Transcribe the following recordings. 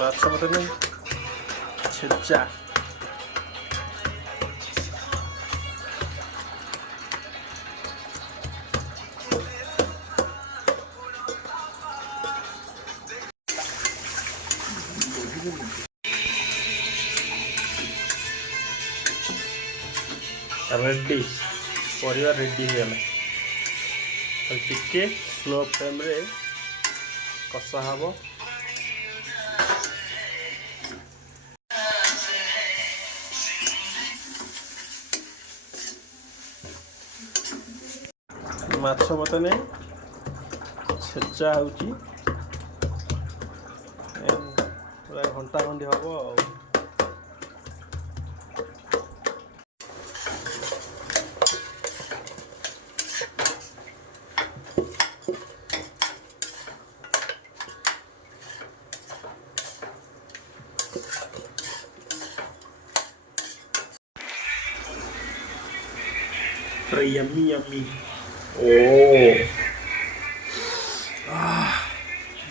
ମାଛ ମତେ ନେଇ ଛେଚା रेडी परिवार रेडी हो गला टिके स्लो फ्लेम रे कषा हब माछ मत नहीं छेचा होची पूरा घंटा खंडी हम यम्मी यम्मी ओ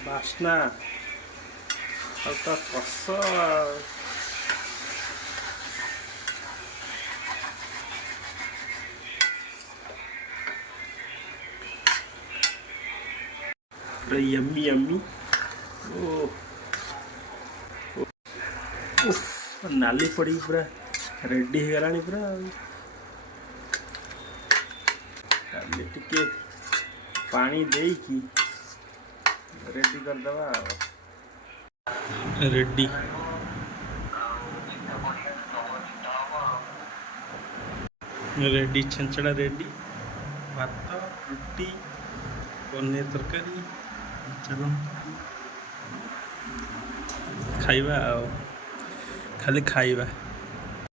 बासना हल्का कसा यम्मी यम्मी ओ नाली पड़ी पूरा रेडी हो गलानी पूरा टिके पानी देकी रेडी करदवा रेडी रेडी छंचड़ा रेडी भात रुटी पनीर तरकारी चलो खाइबा खाली खाइबा।